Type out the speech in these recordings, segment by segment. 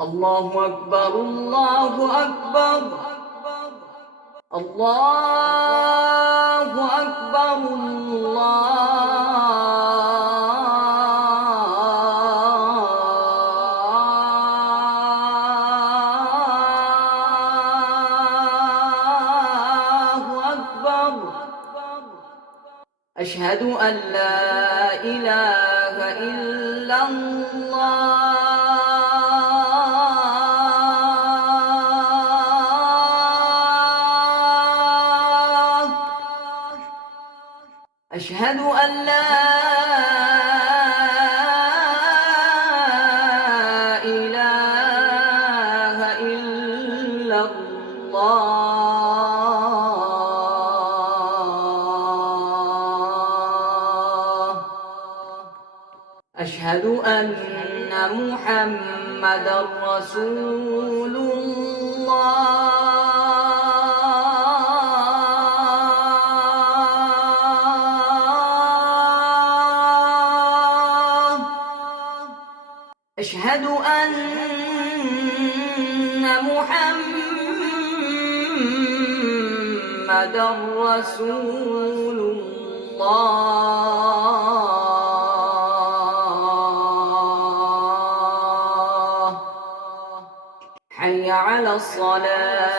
الله أكبر الله أكبر الله أكبر الله أكبر. أشهد أن لا إله إلا الله. أشهد أن لا إله إلا الله. أشهد أن محمدًا رسول الله. أشهد أن محمدًا رسول الله. حي على الصلاة.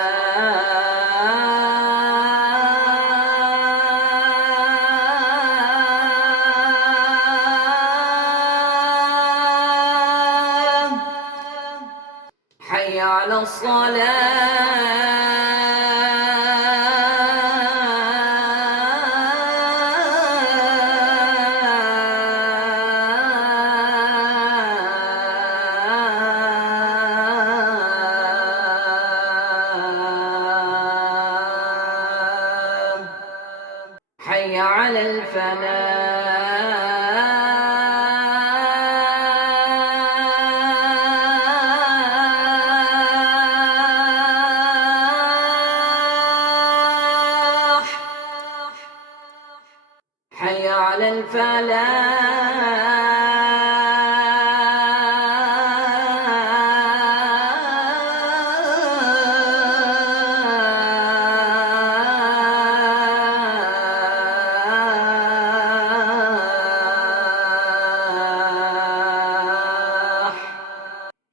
حي على الصلاة. حي على الفلاح. حي على الفلاح.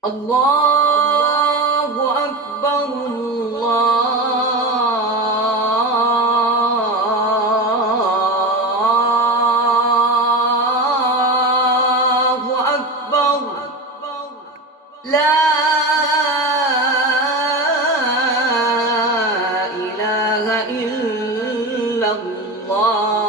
الله أكبر الله أكبر. لا إله إلا الله.